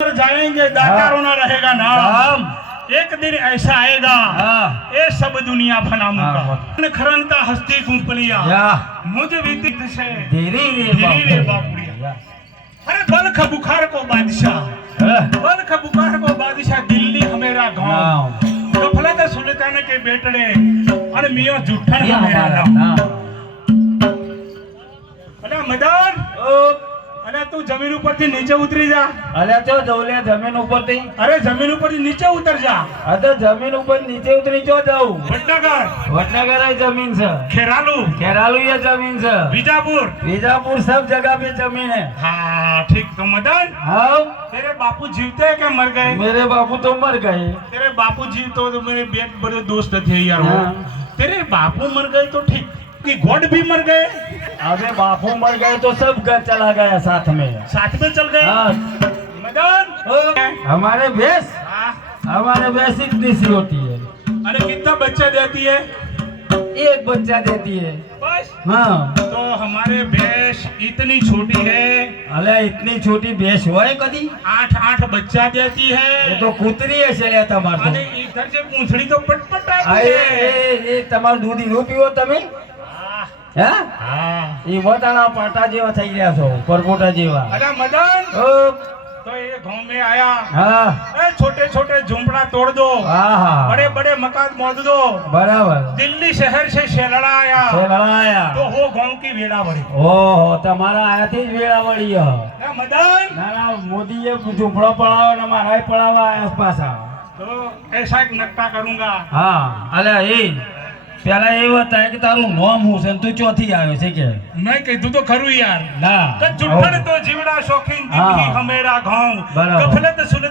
जाएंगे दाता रोना रहेगा नाम एक दिन ऐसा आएगा ये सब दुनिया फनामूंगा खरन का हस्ती कुंपलिया मुझ विदित से धीरे रे बापुड़िया अरे बलख बुखार को बादशाह बलख बुखार को बादशाह दिल्ली हमेरा गांव गफलत तो सुल्तान के बेटड़े अरे मियां जूठन हमेरा नाम अरे मजा તું જમીન ઉપરથી નીચે ઉતરી જા અલ્યા તો જવલે જમીન ઉપરથી અરે જમીન ઉપરથી નીચે ઉતર જા આ તો જમીન ઉપર નીચે ઉતરી જો જાઉં વડનગર વડનગર એ જમીન છે ખેરાલુ ખેરાલુ ये जमीन છે बीजापुर बीजापुर सब जगह पे जमीन है हाँ ठीक तो मदन हाँ तेरे बापू जीवते हैं क्या मर गए मेरे बाबू तो मर गए तेरे बापू जी तो मेरे बेट बड़े दोस्त थे यार वो हाँ। तेरे बापू मर गए तो ठीक कि गॉड भी मर गए अबे बापू मर गए तो सब घर चला गया साथ में साथ में चल गए हाँ मदन ओ, हमारे भैंस हाँ, हमारे भैंस इतनी सी होती है अरे कितना बच्चा देती है एक बच्चा देती है बस हाँ तो हमारे भैंस इतनी छोटी है अले इतनी छोटी भैंस હોય કદી आठ आठ बच्चा देती એ है તો કૂતરી હશે લ્યા તમાર તો અને इधर से पूंछड़ी तो આ पटपटाती એ है એ- એ તમારું દૂધ ઈનું પીવો તમે हाँ, હે? પાટા જેવા થઈ ગયા છો પરકોટા જેવા. મદન! છોટે છોટે તોડ દો હા હા. બડે મકાન બાંધ દો બરાબર. દિલ્હી શહેર સે શેલડા તો હો ગાંવ કી વેળા વળી. ઓહો તમારા આયા જ વેળા વળી મોદી એ ઝૂંપડો પડાવ ને મારાય પડાવા આયા પાછા. તો એસા કરુંગા. હા અલે એ પેલા એવું હતા કે તારું નોમ હું છે તું ચોથી આવ્યો છે કે? નહીં કીધું તો ખરું યાર. ના. કચુઠણ તો જીવડા શોખીન દીકરી હમેરા ઘઉં. બરાબર. સુલત